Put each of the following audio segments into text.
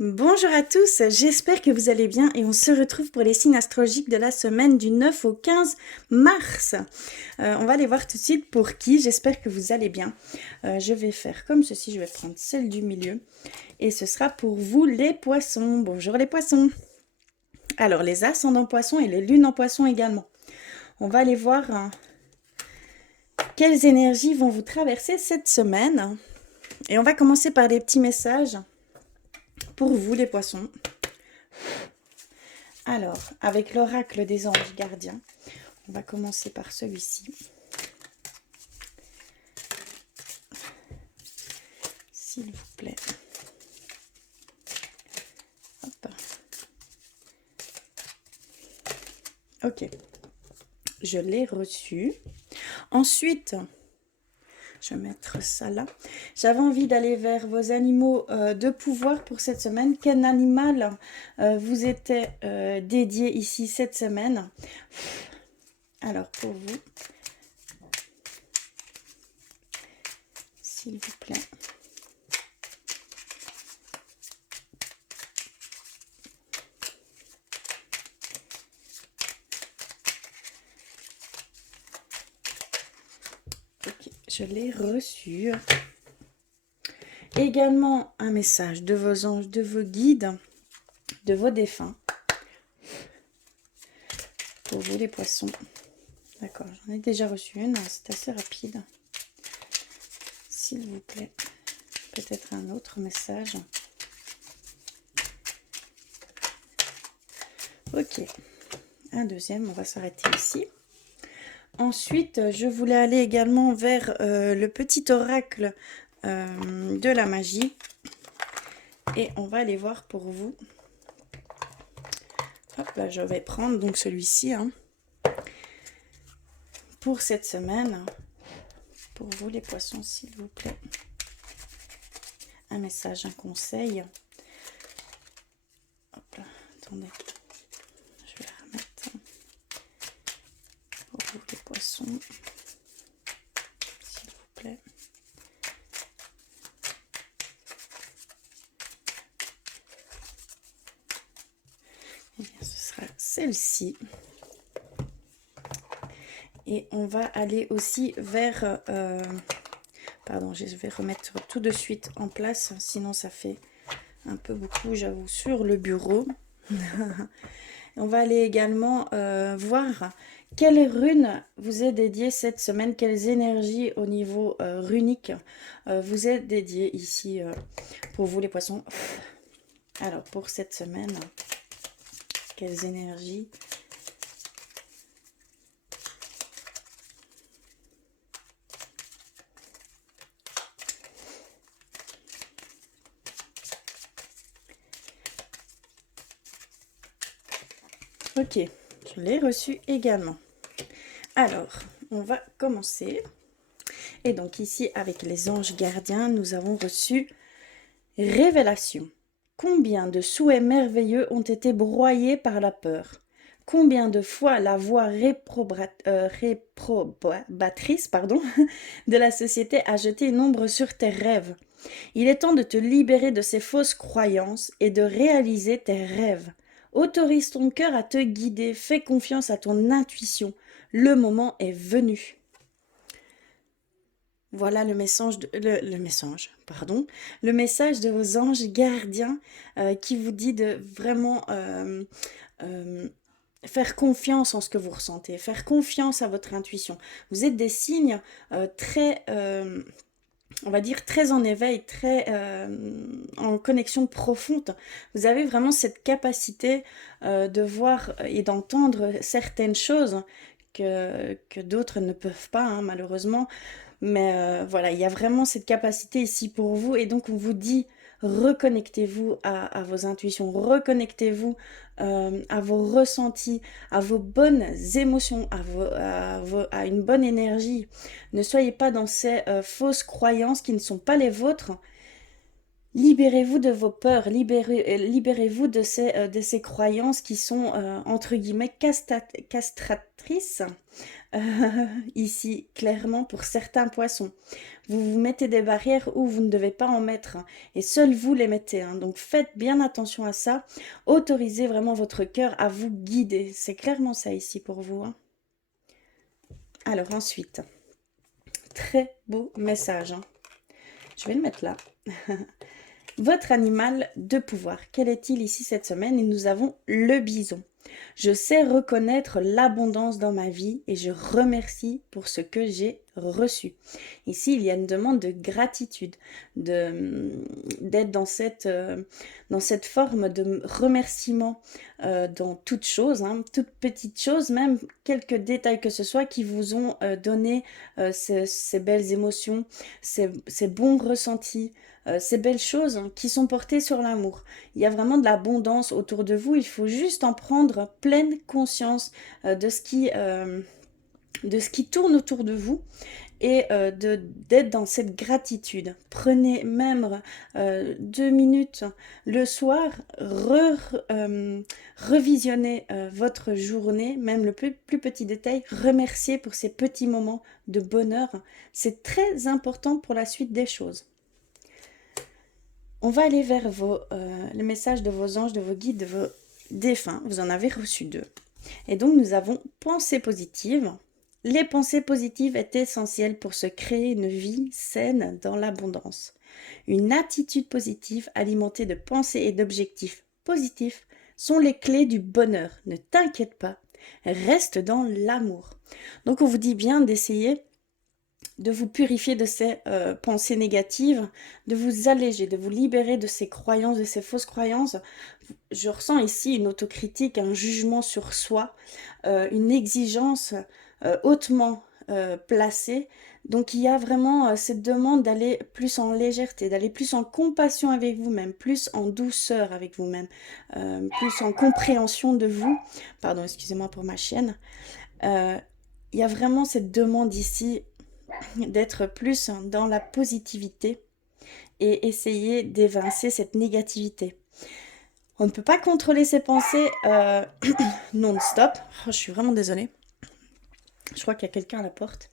Bonjour à tous, j'espère que vous allez bien et on se retrouve pour les signes astrologiques de la semaine du 9 au 15 mars. On va aller voir tout de suite pour qui, j'espère que vous allez bien. Je vais faire comme ceci, je vais prendre celle du milieu et ce sera pour vous les poissons. Bonjour les poissons. Alors les ascendants poissons et les lunes en poissons également. On va aller voir quelles énergies vont vous traverser cette semaine. Et on va commencer par des petits messages pour vous les poissons. Alors, avec l'oracle des anges gardiens, on va commencer par celui-ci. S'il vous plaît. Hop. Ok. Je l'ai reçu. Ensuite, je vais mettre ça là. J'avais envie d'aller vers vos animaux de pouvoir pour cette semaine. Quel animal vous était dédié ici cette semaine? Alors, pour vous, s'il vous plaît. Ok, je l'ai reçu. Également un message de vos anges, de vos guides, de vos défunts. Pour vous les poissons. D'accord, j'en ai déjà reçu une, c'est assez rapide. S'il vous plaît, peut-être un autre message. Ok, un deuxième, on va s'arrêter ici. Ensuite, je voulais aller également vers le petit oracle de la magie. Et on va aller voir pour vous. Hop là, je vais prendre donc celui-ci. Pour cette semaine, pour vous les poissons, s'il vous plaît. Un message, un conseil. Hop là, attendez. Je vais remettre pour vous les poissons, s'il vous plaît. Eh bien, ce sera celle-ci. Et on va aller aussi vers... pardon, je vais remettre tout de suite en place, sinon ça fait un peu beaucoup, j'avoue, sur le bureau. On va aller également voir quelle rune vous est dédiée cette semaine, quelles énergies au niveau runique vous est dédiée ici pour vous les poissons. Alors pour cette semaine, quelles énergies? Ok, je l'ai reçu également. Alors, on va commencer. Et donc ici, avec les anges gardiens, nous avons reçu révélation. Combien de souhaits merveilleux ont été broyés par la peur? Combien de fois la voix réprobatrice de la société a jeté une ombre sur tes rêves? Il est temps de te libérer de ces fausses croyances et de réaliser tes rêves. Autorise ton cœur à te guider, fais confiance à ton intuition. Le moment est venu. Voilà le message le message de vos anges gardiens qui vous dit de vraiment faire confiance en ce que vous ressentez, faire confiance à votre intuition. Vous êtes des signes très, on va dire, très en éveil, très en connexion profonde. Vous avez vraiment cette capacité de voir et d'entendre certaines choses que d'autres ne peuvent pas, malheureusement. Mais voilà, il y a vraiment cette capacité ici pour vous. Et donc, on vous dit, reconnectez-vous à vos intuitions, reconnectez-vous à vos ressentis, à vos bonnes émotions, à une bonne énergie. Ne soyez pas dans ces fausses croyances qui ne sont pas les vôtres. Libérez-vous de vos peurs, libérez-vous de ces croyances qui sont, entre guillemets, castratrices. ici, clairement, pour certains poissons. Vous vous mettez des barrières où vous ne devez pas en mettre, hein, et seuls vous les mettez, hein. Donc faites bien attention à ça. Autorisez vraiment votre cœur à vous guider. C'est clairement ça ici pour vous, hein. Alors ensuite, très beau message, hein. Je vais le mettre là. Votre animal de pouvoir, quel est-il ici cette semaine? Et nous avons le bison. Je sais reconnaître l'abondance dans ma vie et je remercie pour ce que j'ai reçu. Ici, il y a une demande de gratitude, d'être dans cette forme de remerciement dans toute chose, hein, toute petite chose, même quelques détails que ce soit qui vous ont donné ces belles émotions, ces bons ressentis, ces belles choses, hein, qui sont portées sur l'amour. Il y a vraiment de l'abondance autour de vous. Il faut juste en prendre pleine conscience de ce qui tourne autour de vous et d'être dans cette gratitude. Prenez même 2 minutes le soir, revisionnez votre journée, même le plus petit détail, remerciez pour ces petits moments de bonheur. C'est très important pour la suite des choses. On va aller vers le message de vos anges, de vos guides, de vos défunts. Vous en avez reçu 2. Et donc, nous avons pensée positive. Les pensées positives est essentielles pour se créer une vie saine dans l'abondance. Une attitude positive alimentée de pensées et d'objectifs positifs sont les clés du bonheur. Ne t'inquiète pas, reste dans l'amour. Donc, on vous dit bien d'essayer de vous purifier de ces pensées négatives, de vous alléger, de vous libérer de ces croyances, de ces fausses croyances. Je ressens ici une autocritique, un jugement sur soi, une exigence hautement placée. Donc il y a vraiment cette demande d'aller plus en légèreté, d'aller plus en compassion avec vous-même, plus en douceur avec vous-même, plus en compréhension de vous. Pardon, excusez-moi pour ma chienne. Il y a vraiment cette demande ici d'être plus dans la positivité et essayer d'évincer cette négativité. On ne peut pas contrôler ses pensées non-stop. Oh, je suis vraiment désolée. Je crois qu'il y a quelqu'un à la porte.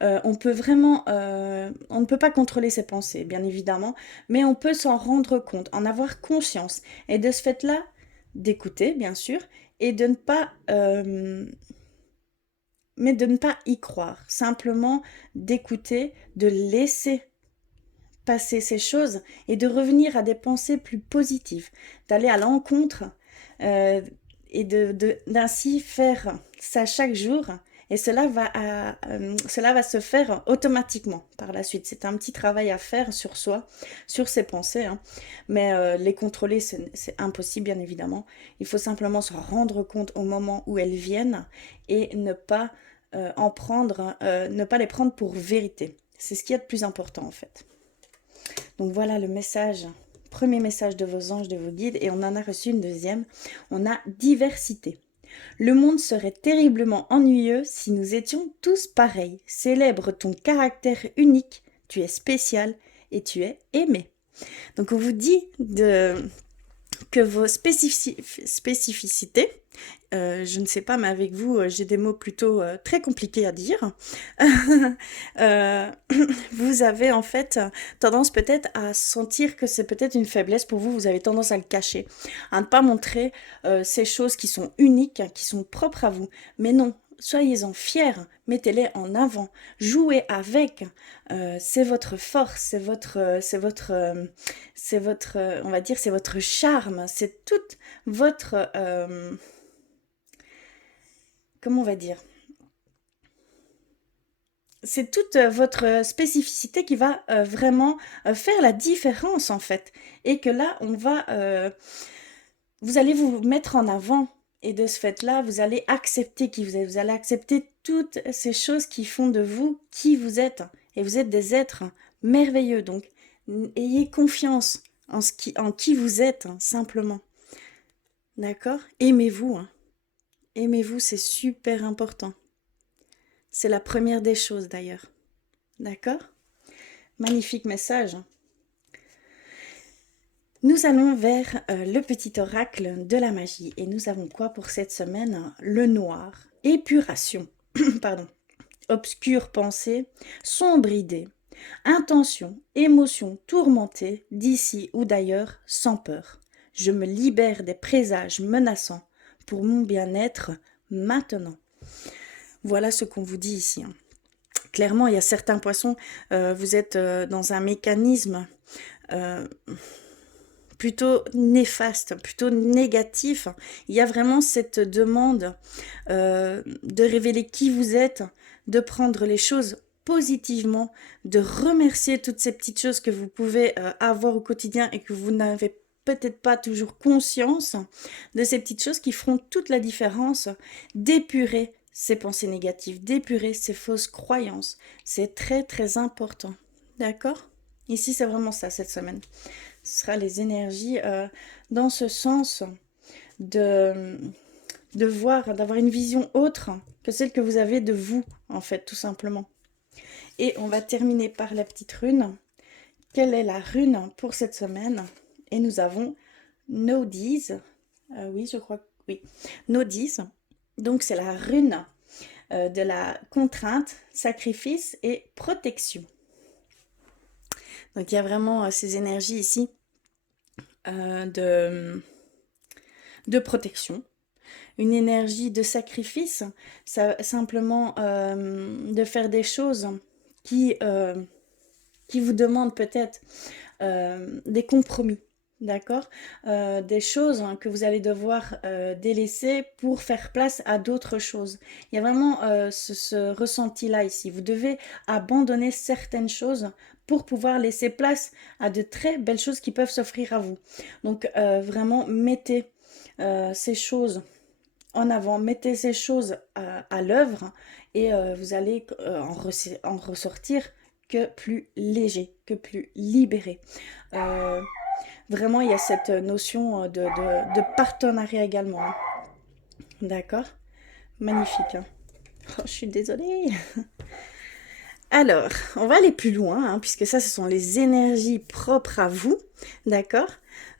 On ne peut pas contrôler ses pensées, bien évidemment, mais on peut s'en rendre compte, en avoir conscience, et de ce fait-là, d'écouter, bien sûr, et de ne pas mais de ne pas y croire, simplement d'écouter, de laisser passer ces choses et de revenir à des pensées plus positives, d'aller à l'encontre euh, et d'ainsi faire ça chaque jour. Et cela va se faire automatiquement par la suite. C'est un petit travail à faire sur soi, sur ses pensées, hein. Mais les contrôler, c'est impossible, bien évidemment. Il faut simplement se rendre compte au moment où elles viennent et ne pas ne pas les prendre pour vérité. C'est ce qu'il y a de plus important en fait. Donc voilà le message, premier message de vos anges, de vos guides, et on en a reçu une deuxième. On a diversité. Le monde serait terriblement ennuyeux si nous étions tous pareils. Célèbre ton caractère unique, tu es spécial et tu es aimé. Donc on vous dit que vos spécificités, je ne sais pas, mais avec vous, j'ai des mots plutôt très compliqués à dire. Euh, vous avez en fait tendance peut-être à sentir que c'est peut-être une faiblesse pour vous, vous avez tendance à le cacher, à ne pas montrer ces choses qui sont uniques, qui sont propres à vous. Mais non, soyez-en fiers, mettez-les en avant, jouez avec, c'est votre force, on va dire, c'est votre charme, c'est toute votre, comment on va dire, c'est toute votre spécificité qui va vraiment faire la différence en fait. Et que là, vous allez vous mettre en avant. Et de ce fait-là, vous allez accepter qui vous êtes. Vous allez accepter toutes ces choses qui font de vous qui vous êtes. Et vous êtes des êtres merveilleux. Donc, ayez confiance en qui vous êtes, hein, simplement. D'accord? Aimez-vous, hein. Aimez-vous, c'est super important. C'est la première des choses d'ailleurs. D'accord? Magnifique message. Nous allons vers le petit oracle de la magie. Et nous avons quoi pour cette semaine? Le noir. Épuration. Pardon. obscure pensée, sombre idée, intention, émotion tourmentée, d'ici ou d'ailleurs, sans peur. Je me libère des présages menaçants pour mon bien-être maintenant. Voilà ce qu'on vous dit ici. Clairement, il y a certains poissons, vous êtes dans un mécanisme plutôt néfaste, plutôt négatif. Il y a vraiment cette demande de révéler qui vous êtes, de prendre les choses positivement, de remercier toutes ces petites choses que vous pouvez avoir au quotidien et que vous n'avez peut-être pas toujours conscience de ces petites choses qui feront toute la différence, d'épurer ces pensées négatives, d'épurer ces fausses croyances. C'est très très important. D'accord? Ici, c'est vraiment ça cette semaine. Ce sera les énergies dans ce sens de voir, d'avoir une vision autre que celle que vous avez de vous, en fait, tout simplement. Et on va terminer par la petite rune. Quelle est la rune pour cette semaine? Et nous avons Nodis. Oui, je crois que oui. Nodis. Donc, c'est la rune de la contrainte, sacrifice et protection. Donc, il y a vraiment ces énergies ici de protection, une énergie de sacrifice, ça, simplement de faire des choses qui vous demandent peut-être des compromis, d'accord, des choses que vous allez devoir délaisser pour faire place à d'autres choses. Il y a vraiment ce ressenti-là ici. Vous devez abandonner certaines choses pour pouvoir laisser place à de très belles choses qui peuvent s'offrir à vous. Donc vraiment, mettez ces choses en avant, mettez ces choses à l'œuvre et vous allez en ressortir que plus léger, que plus libéré. Vraiment, il y a cette notion de partenariat également. Hein. D'accord? Magnifique. Hein. Oh, je suis désolée. Alors, on va aller plus loin, hein, puisque ça, ce sont les énergies propres à vous. D'accord?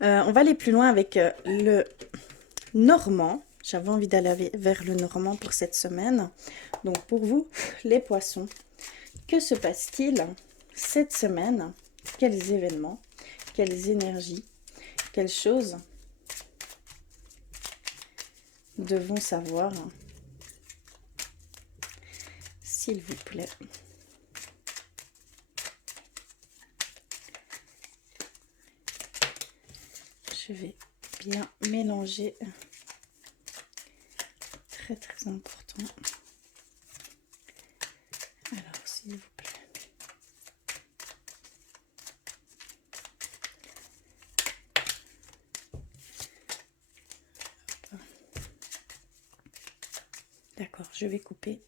On va aller plus loin avec le normand. J'avais envie d'aller vers le normand pour cette semaine. Donc, pour vous, les poissons, que se passe-t-il cette semaine? Quels événements? Quelles énergies? Quelles choses devons savoir? S'il vous plaît. Je vais bien mélanger. Très très important. Alors, s'il vous plaît. D'accord, je vais couper.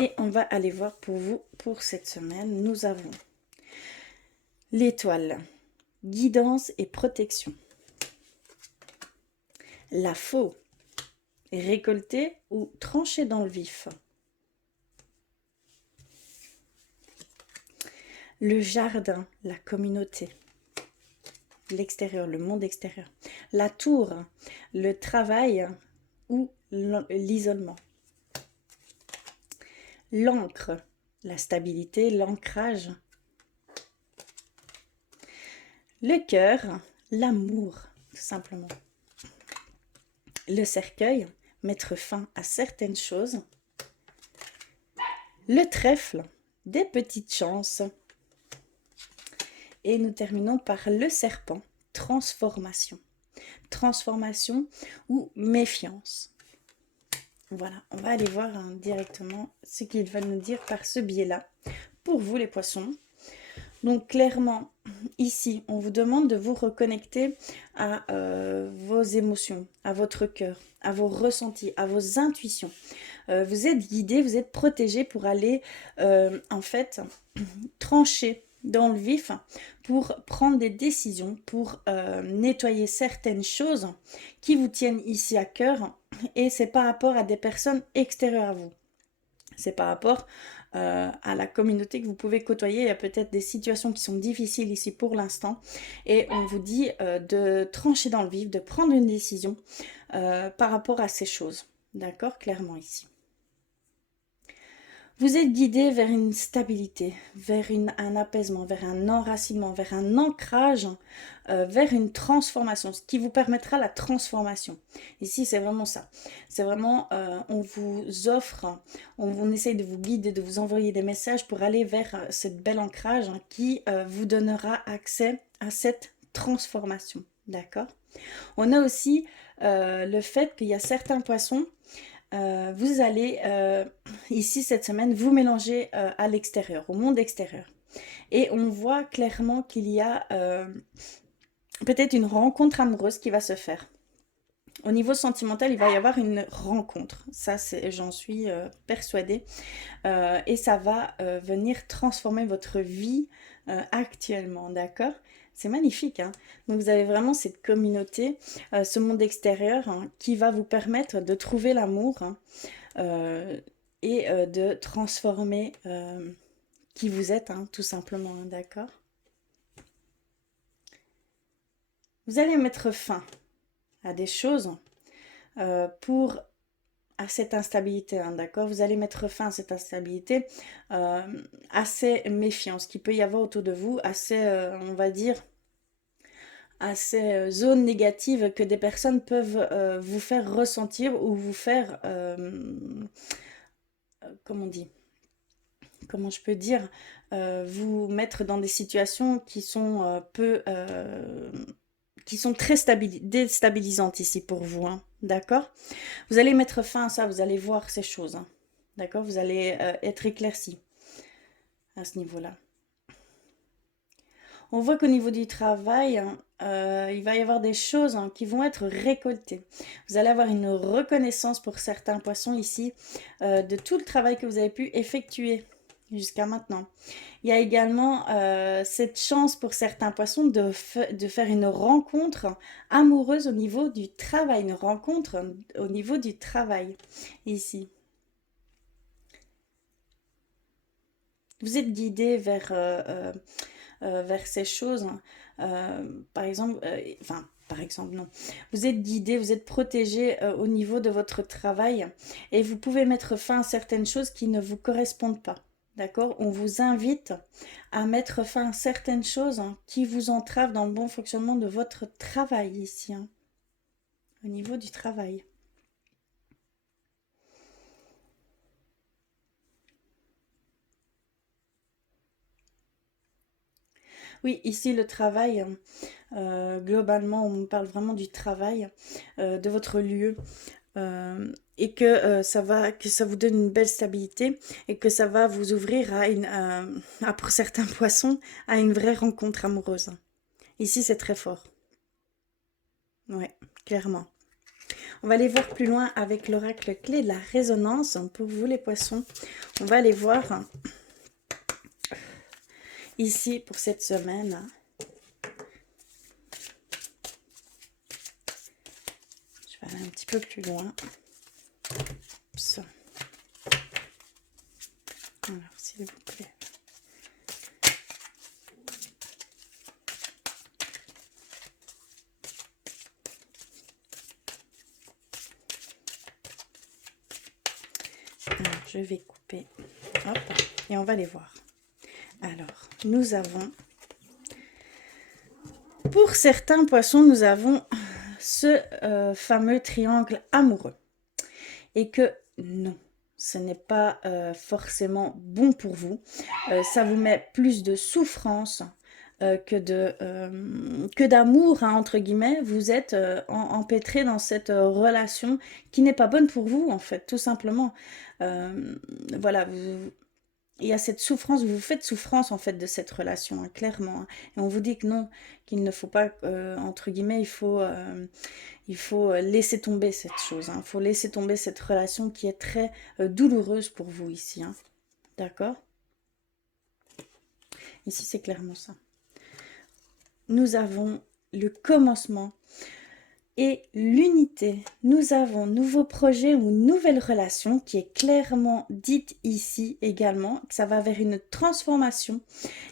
Et on va aller voir pour vous, pour cette semaine, nous avons l'étoile, guidance et protection. La faux, récolter ou trancher dans le vif. Le jardin, la communauté. L'extérieur, le monde extérieur. La tour, le travail ou l'isolement. L'ancre, la stabilité, l'ancrage. Le cœur, l'amour, tout simplement. Le cercueil, mettre fin à certaines choses. Le trèfle, des petites chances. Et nous terminons par le serpent, transformation. Transformation ou méfiance. Voilà, on va aller voir directement ce qu'ils veulent nous dire par ce biais-là. Pour vous les poissons, donc clairement, ici, on vous demande de vous reconnecter à vos émotions, à votre cœur, à vos ressentis, à vos intuitions. Vous êtes guidé, vous êtes protégé pour aller, en fait, trancher dans le vif pour prendre des décisions, pour nettoyer certaines choses qui vous tiennent ici à cœur. Et c'est par rapport à des personnes extérieures à vous. C'est par rapport à la communauté que vous pouvez côtoyer. Il y a peut-être des situations qui sont difficiles ici pour l'instant. Et on vous dit de trancher dans le vif, de prendre une décision par rapport à ces choses. D'accord? Clairement ici. Vous êtes guidé vers une stabilité, vers un apaisement, vers un enracinement, vers un ancrage, vers une transformation, ce qui vous permettra la transformation. Ici, c'est vraiment ça. C'est vraiment, on vous offre, on essaye de vous guider, de vous envoyer des messages pour aller vers cette belle ancrage qui vous donnera accès à cette transformation. D'accord? On a aussi le fait qu'il y a certains poissons vous allez ici cette semaine vous mélanger à l'extérieur, au monde extérieur. Et on voit clairement qu'il y a peut-être une rencontre amoureuse qui va se faire. Au niveau sentimental, il va y avoir une rencontre. Ça, j'en suis persuadée. Et ça va venir transformer votre vie actuellement, d'accord? C'est magnifique, hein? Donc vous avez vraiment cette communauté, ce monde extérieur hein, qui va vous permettre de trouver l'amour hein, et de transformer qui vous êtes, hein, tout simplement, hein, d'accord? Vous allez mettre fin à des choses pour à cette instabilité, hein, d'accord? Vous allez mettre fin à cette instabilité, à ces méfiances qu'il peut y avoir autour de vous, à ces, on va dire, à ces zones négatives que des personnes peuvent vous faire ressentir ou vous faire, comment on dit? Comment je peux dire? Vous mettre dans des situations qui sont qui sont très déstabilisantes ici pour vous, hein, d'accord? Vous allez mettre fin à ça, vous allez voir ces choses, hein, d'accord? Vous allez être éclairci à ce niveau-là. On voit qu'au niveau du travail, hein, il va y avoir des choses hein, qui vont être récoltées. Vous allez avoir une reconnaissance pour certains poissons ici de tout le travail que vous avez pu effectuer jusqu'à maintenant. Il y a également cette chance pour certains poissons de faire une rencontre amoureuse au niveau du travail, une rencontre au niveau du travail ici. Vous êtes guidé vers ces choses. Par exemple, enfin, par exemple, non. Vous êtes guidé, vous êtes protégé au niveau de votre travail et vous pouvez mettre fin à certaines choses qui ne vous correspondent pas. D'accord? On vous invite à mettre fin à certaines choses hein, qui vous entravent dans le bon fonctionnement de votre travail ici, hein, au niveau du travail. Oui, ici le travail, globalement, on me parle vraiment du travail, de votre lieu, et que que ça vous donne une belle stabilité et que ça va vous ouvrir pour certains poissons, à une vraie rencontre amoureuse. Ici, c'est très fort. Ouais, clairement. On va aller voir plus loin avec l'oracle clé de la résonance pour vous les poissons. On va aller voir ici pour cette semaine. Je vais aller un petit peu plus loin. Oups. Alors, s'il vous plaît. Alors, je vais couper. Hop. Et on va les voir. Alors, nous avons... Pour certains poissons, nous avons ce fameux triangle amoureux. Et que non, ce n'est pas forcément bon pour vous. Ça vous met plus de souffrance que d'amour, hein, entre guillemets. Vous êtes empêtré dans cette relation qui n'est pas bonne pour vous, en fait, tout simplement. Voilà, il y a cette souffrance, vous vous faites souffrance en fait de cette relation, hein, clairement. Hein. Et on vous dit que non, qu'il ne faut pas, entre guillemets, il faut laisser tomber cette chose. Il faut laisser tomber cette relation qui est très douloureuse pour vous ici. Hein. D'accord? Ici, c'est clairement ça. Nous avons le commencement et l'unité. Nous avons nouveau projet ou nouvelle relation qui est clairement dite ici également, que ça va vers une transformation.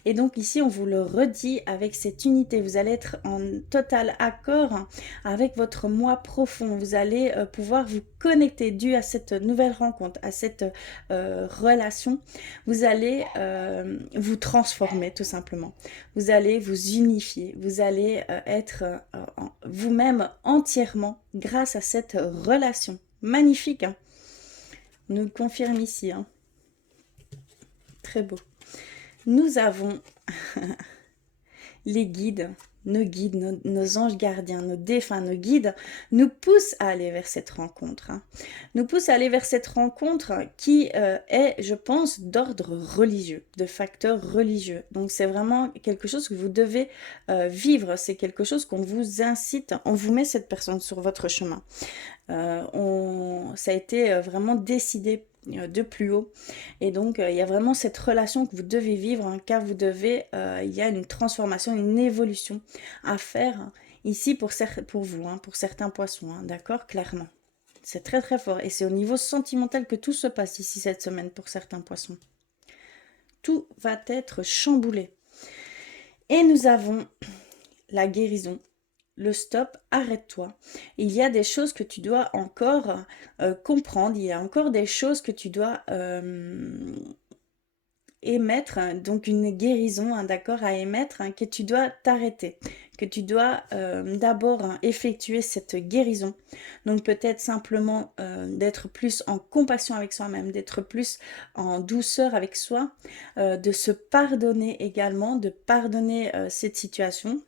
Et donc ici, on vous le redit avec cette unité. Vous allez être en total accord avec votre moi profond. Vous allez pouvoir vous connecter dû à cette nouvelle rencontre, à cette relation. Vous allez vous transformer tout simplement. Vous allez vous unifier. Vous allez être vous-même entièrement grâce à cette relation. Magnifique, hein? On nous le confirme ici, hein? Très beau. Nous avons les guides, nos anges gardiens, nos défunts, nos guides, nous poussent à aller vers cette rencontre. Hein. Nous poussent à aller vers cette rencontre qui est, je pense, d'ordre religieux, de facteur religieux. Donc c'est vraiment quelque chose que vous devez vivre, c'est quelque chose qu'on vous incite, on vous met cette personne sur votre chemin. Ça a été vraiment décidé de plus haut et donc il y a vraiment cette relation que vous devez vivre hein, car vous devez il y a une transformation, une évolution à faire ici pour vous hein, pour certains poissons hein, d'accord, clairement c'est très très fort et c'est au niveau sentimental que tout se passe ici cette semaine pour certains poissons. Tout va être chamboulé et nous avons la guérison. Le stop, arrête-toi. Il y a des choses que tu dois encore comprendre, il y a encore des choses que tu dois émettre, donc une guérison, hein, d'accord, à émettre, hein, que tu dois t'arrêter, que tu dois d'abord hein, effectuer cette guérison. Donc peut-être simplement d'être plus en compassion avec soi-même, d'être plus en douceur avec soi, de se pardonner également, de pardonner cette situation,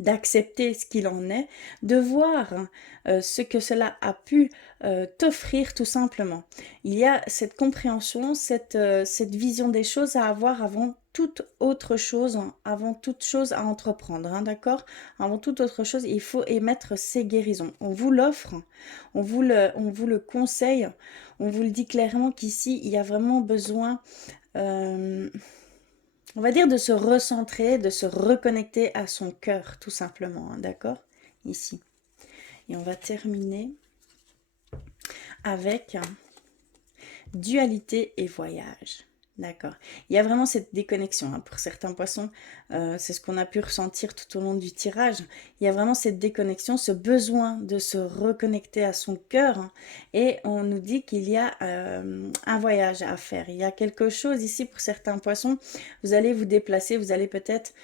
d'accepter ce qu'il en est, de voir ce que cela a pu t'offrir tout simplement. Il y a cette compréhension, cette vision des choses à avoir avant toute autre chose, avant toute chose à entreprendre, hein, d'accord? Avant toute autre chose, il faut émettre ces guérisons. On vous l'offre, on vous le conseille, on vous le dit clairement qu'ici, il y a vraiment besoin... on va dire de se recentrer, de se reconnecter à son cœur, tout simplement, hein, d'accord? Ici. Et on va terminer avec dualité et voyage. D'accord. Il y a vraiment cette déconnexion hein, pour certains poissons. C'est ce qu'on a pu ressentir tout au long du tirage. Il y a vraiment cette déconnexion, ce besoin de se reconnecter à son cœur. Hein, et on nous dit qu'il y a un voyage à faire. Il y a quelque chose ici pour certains poissons. Vous allez vous déplacer, vous allez peut-être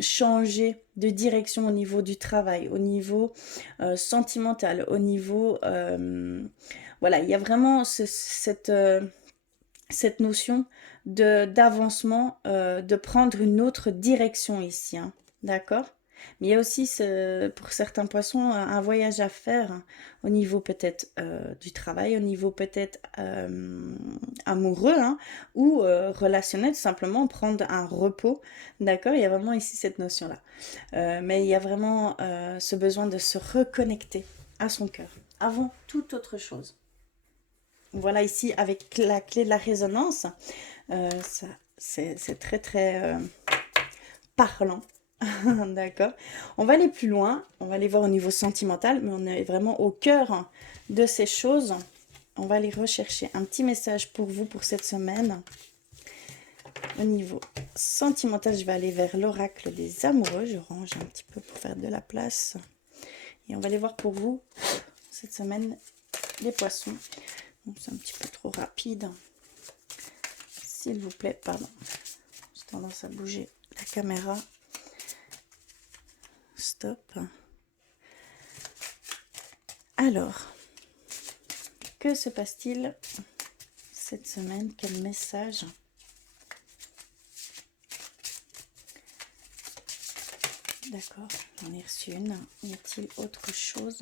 changer de direction au niveau du travail, au niveau sentimental, au niveau... voilà, il y a vraiment cette notion d'avancement, de prendre une autre direction ici, hein, d'accord? Mais il y a aussi pour certains poissons un voyage à faire hein, au niveau peut-être du travail, au niveau peut-être amoureux hein, ou relationnel, tout simplement prendre un repos, d'accord? Il y a vraiment ici cette notion-là. Mais il y a vraiment ce besoin de se reconnecter à son cœur avant toute autre chose. Voilà ici avec la clé de la résonance, c'est très très parlant, d'accord. On va aller plus loin, on va aller voir au niveau sentimental, mais on est vraiment au cœur de ces choses. On va aller rechercher un petit message pour vous pour cette semaine. Au niveau sentimental, je vais aller vers l'oracle des amoureux. Je range un petit peu pour faire de la place. Et on va aller voir pour vous cette semaine les poissons. C'est un petit peu trop rapide. S'il vous plaît, pardon. J'ai tendance à bouger la caméra. Stop. Alors, que se passe-t-il cette semaine? Quel message? D'accord, j'en ai reçu une. Y a-t-il autre chose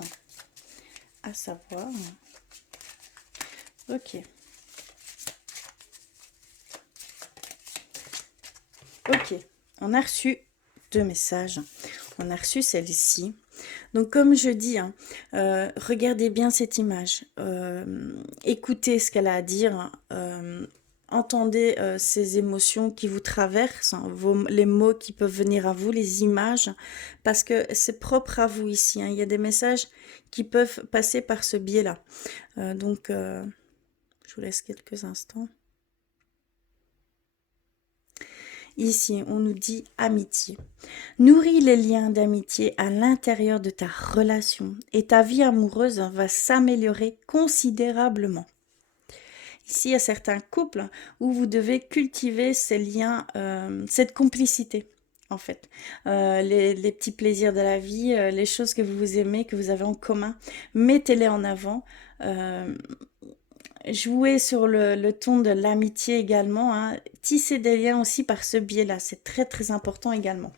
à savoir? Ok. Ok, on a reçu 2 messages. On a reçu celle-ci. Donc comme je dis, hein, regardez bien cette image. Écoutez ce qu'elle a à dire. entendez ces émotions qui vous traversent, hein, les mots qui peuvent venir à vous, les images, parce que c'est propre à vous ici, hein. Il y a des messages qui peuvent passer par ce biais-là. Donc, je vous laisse quelques instants. Ici, on nous dit amitié. Nourris les liens d'amitié à l'intérieur de ta relation et ta vie amoureuse va s'améliorer considérablement. Ici, il y a certains couples où vous devez cultiver ces liens, cette complicité, en fait. Les petits plaisirs de la vie, les choses que vous aimez, que vous avez en commun, mettez-les en avant. Euh, Jouer sur le ton de l'amitié également, hein. Tisser des liens aussi par ce biais-là, c'est très très important également.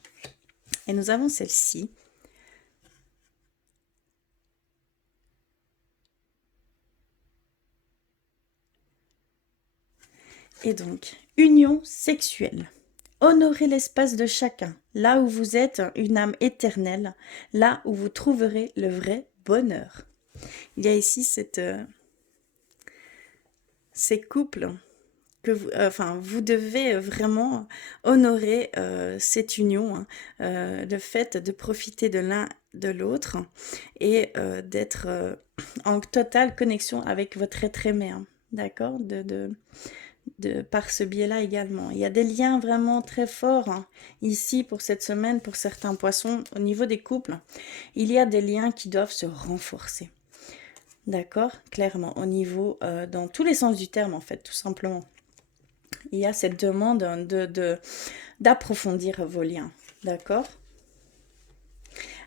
Et nous avons celle-ci. Et donc, union sexuelle. Honorez l'espace de chacun, là où vous êtes une âme éternelle, là où vous trouverez le vrai bonheur. Il y a ici ces couples que vous devez vraiment honorer cette union, hein, le fait de profiter de l'un de l'autre et d'être en totale connexion avec votre être aimé, hein, d'accord, par ce biais-là également. Il y a des liens vraiment très forts, hein, ici pour cette semaine, pour certains poissons, au niveau des couples. Il y a des liens qui doivent se renforcer. D'accord, clairement, au niveau, dans tous les sens du terme en fait, tout simplement. Il y a cette demande d'approfondir vos liens. D'accord?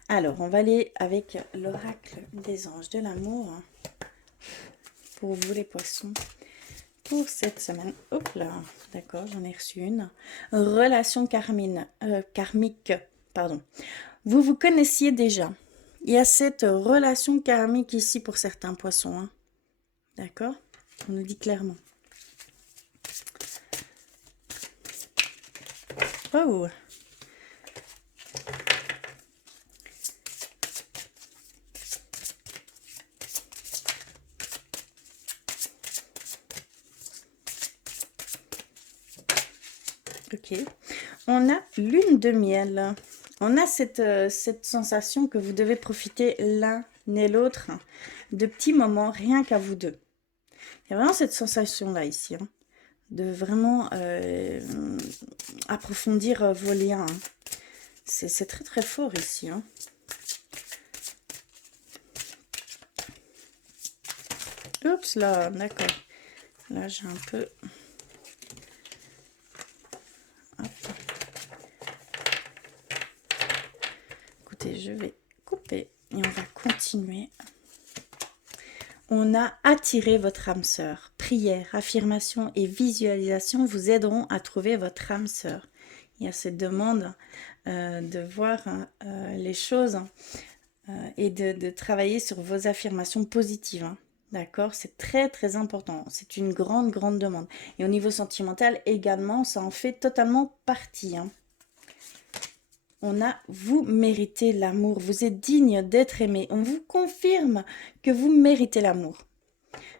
Alors, on va aller avec l'oracle des anges de l'amour pour vous les poissons. Pour cette semaine, hop là, d'accord, j'en ai reçu une. Relation karmique, pardon. Vous vous connaissiez déjà. Il y a cette relation karmique ici pour certains poissons, hein. D'accord? On nous dit clairement. Oh! Ok. On a lune de miel. On a cette sensation que vous devez profiter l'un et l'autre de petits moments rien qu'à vous deux. Il y a vraiment cette sensation-là ici, hein, de vraiment approfondir vos liens, hein. C'est très très fort ici, hein. Oups là, d'accord. Là j'ai un peu... Hop. Écoutez, je vais couper et on va continuer. On a attiré votre âme sœur. Prière, affirmation et visualisation vous aideront à trouver votre âme sœur. Il y a cette demande de voir les choses et de travailler sur vos affirmations positives, hein. D'accord? C'est très très important. C'est une grande grande demande. Et au niveau sentimental également, ça en fait totalement partie, hein. On a, vous méritez l'amour, vous êtes digne d'être aimé. On vous confirme que vous méritez l'amour.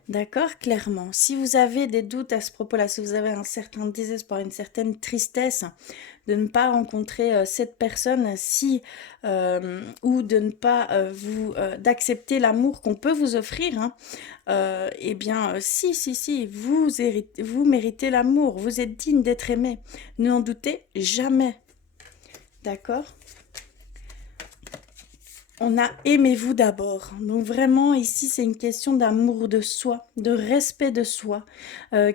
D'accord, clairement. Si vous avez des doutes à ce propos-là, si vous avez un certain désespoir, une certaine tristesse de ne pas rencontrer cette personne, ou de ne pas d'accepter l'amour qu'on peut vous offrir, hein, eh bien, si, vous méritez l'amour, vous êtes digne d'être aimé. N'en doutez jamais. D'accord? On a aimez-vous d'abord. Donc vraiment ici c'est une question d'amour de soi, de respect de soi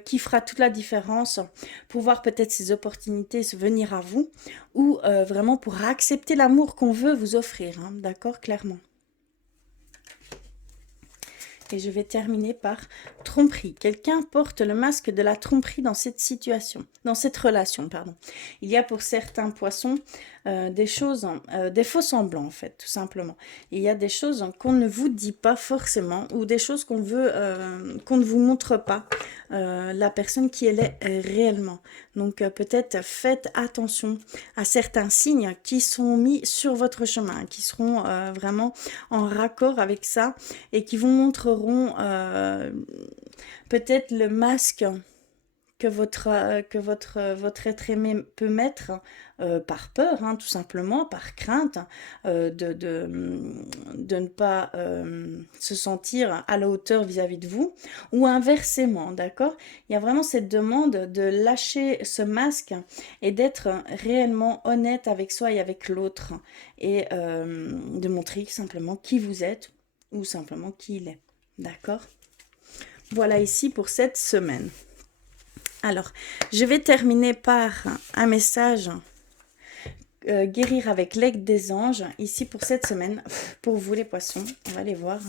qui fera toute la différence pour voir peut-être ces opportunités se venir à vous ou vraiment pour accepter l'amour qu'on veut vous offrir, hein, d'accord, clairement. Et je vais terminer par tromperie. Quelqu'un porte le masque de la tromperie dans cette situation, dans cette relation, pardon. Il y a pour certains poissons des choses, des faux semblants en fait, tout simplement. Il y a des choses qu'on ne vous dit pas forcément ou des choses qu'on veut, qu'on ne vous montre pas la personne qui elle est réellement. Donc peut-être faites attention à certains signes qui sont mis sur votre chemin, qui seront vraiment en raccord avec ça et qui vous montreront peut-être le masque votre être aimé peut mettre par peur, hein, tout simplement, par crainte de ne pas se sentir à la hauteur vis-à-vis de vous, ou inversement, d'accord? Il y a vraiment cette demande de lâcher ce masque et d'être réellement honnête avec soi et avec l'autre, et de montrer simplement qui vous êtes, ou simplement qui il est, d'accord? Voilà ici pour cette semaine. Alors, je vais terminer par un message guérir avec l'aide des anges, ici pour cette semaine, pour vous les poissons. On va les voir.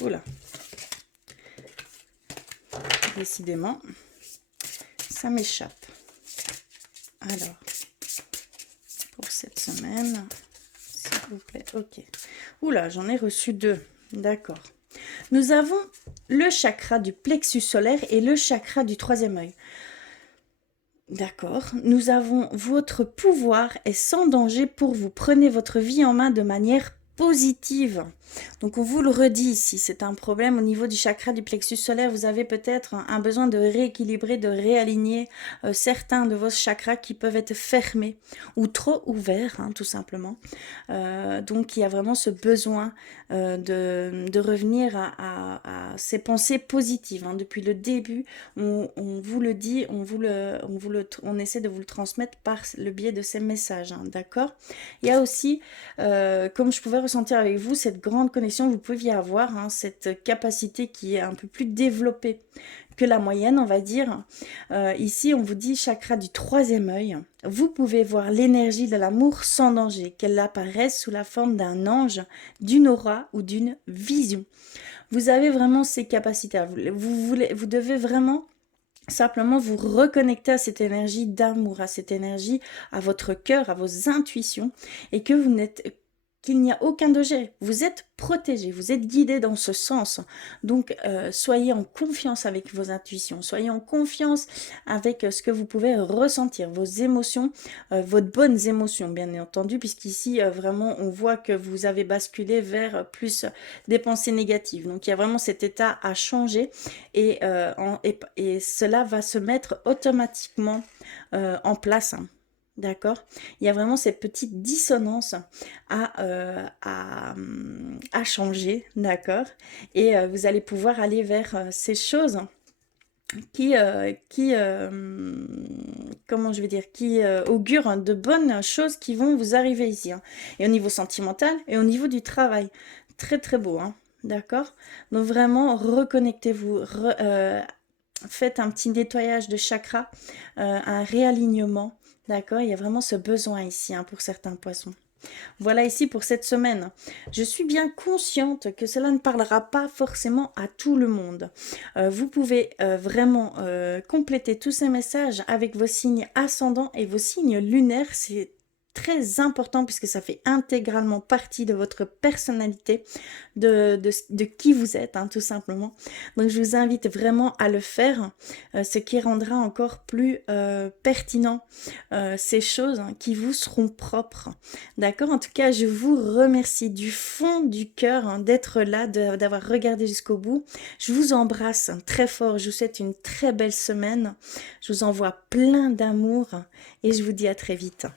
Oula. Décidément, ça m'échappe. Alors, pour cette semaine, s'il vous plaît, ok. Oula, j'en ai reçu 2, d'accord. Nous avons le chakra du plexus solaire et le chakra du 3e œil. D'accord. Nous avons votre pouvoir est sans danger pour vous. Prenez votre vie en main de manière positive. Donc on vous le redit ici, c'est un problème au niveau du chakra du plexus solaire. Vous avez peut-être un besoin de rééquilibrer, de réaligner certains de vos chakras qui peuvent être fermés ou trop ouverts, hein, tout simplement. Donc il y a vraiment ce besoin de revenir à ces pensées positives, hein. Depuis le début, on vous le dit, on essaie de vous le transmettre par le biais de ces messages, hein, d'accord? Il y a aussi, comme je pouvais ressentir avec vous, cette grande connexion, vous pouviez avoir, hein, cette capacité qui est un peu plus développée que la moyenne, on va dire. Ici, on vous dit chakra du 3e œil. Vous pouvez voir l'énergie de l'amour sans danger, qu'elle apparaisse sous la forme d'un ange, d'une aura ou d'une vision. Vous avez vraiment ces capacités. Vous devez vraiment simplement vous reconnecter à cette énergie d'amour, à cette énergie, à votre cœur, à vos intuitions, et que vous n'êtes qu'il n'y a aucun danger. Vous êtes protégé, vous êtes guidé dans ce sens. Donc, soyez en confiance avec vos intuitions, soyez en confiance avec ce que vous pouvez ressentir, vos émotions, vos bonnes émotions, bien entendu, puisqu'ici, vraiment, on voit que vous avez basculé vers plus des pensées négatives. Donc, il y a vraiment cet état à changer et cela va se mettre automatiquement en place, hein. D'accord? Il y a vraiment cette petite dissonance à changer, d'accord? Et vous allez pouvoir aller vers ces choses comment je vais dire, qui augurent de bonnes choses qui vont vous arriver ici, hein. Et au niveau sentimental et au niveau du travail. Très très beau, hein? D'accord? Donc vraiment, reconnectez-vous, faites un petit nettoyage de chakras, un réalignement. D'accord? Il y a vraiment ce besoin ici, hein, pour certains poissons. Voilà ici pour cette semaine. Je suis bien consciente que cela ne parlera pas forcément à tout le monde. Vous pouvez vraiment compléter tous ces messages avec vos signes ascendants et vos signes lunaires. C'est très important puisque ça fait intégralement partie de votre personnalité, de qui vous êtes, hein, tout simplement. Donc je vous invite vraiment à le faire, ce qui rendra encore plus pertinent ces choses, hein, qui vous seront propres. D'accord? En tout cas, je vous remercie du fond du cœur, hein, d'être là, d'avoir regardé jusqu'au bout. Je vous embrasse très fort, je vous souhaite une très belle semaine. Je vous envoie plein d'amour et je vous dis à très vite.